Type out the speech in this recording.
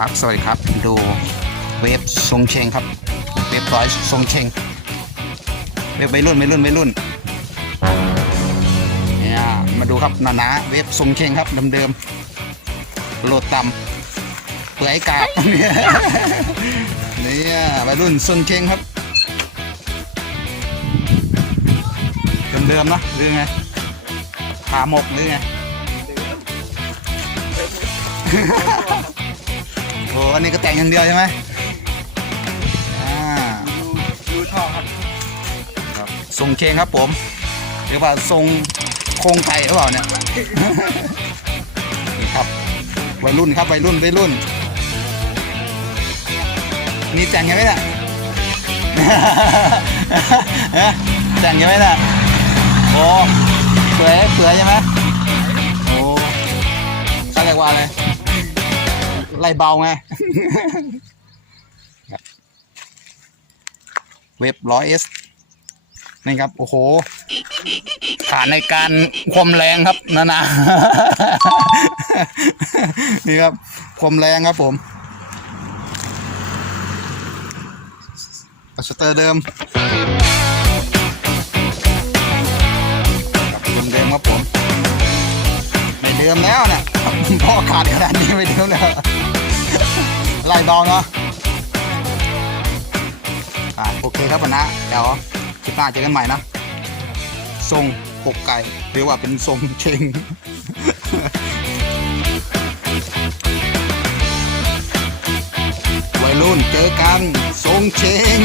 ครับ สวัสดีครับ ดูเวฟทรงเชงครับ เวฟร้อยทรงเชงเวฟวัยรุ่นวัยรุ่นวัยรุ่นเนี่ยมาดูครับหนาๆเวฟทรงเชงครับเดิมๆโหลดต่ำเปื่อยกาบเนี่ยเนี่ยวัยรุ่นทรงเชงครับเดิมๆเนะหรือไงขาหมกหรือไง วันนี้ก็แต่งอย่างเดียวใช่ไหมอ่าดูชอครับครับทรงเคงครับผมเรียกว่าทรงโครงไก่หรือเปล่าเนี่ยนี่ครับวัยรุ่นครับวัยรุ่นวัยรุ่นนี่แต่งยังไงเนี่ยแต่งยังไงเนี่ยโอ้เปื่อยเปื่อยใช่ไหมโอ้เขาเรียกว่าอะไร ไล่เบาไง เว็บร้อยเอสนี่ครับ โอ้โหขาในการความแรงครับนานานี่ครับ ความแรงครับผมสเตอร์เดิม ดิมแล้วเนี่ยพ่อขาดขนาดนี้ไม่เดิมแล้วไล่เบาเนาะอ่าโอเคครับวันะเดี๋ยวคลิปหน้าเจอกันใหม่นะทรงปกไก่เรียกว่าเป็นทรงเชงวัยรุ่นเจอกันทรงเชง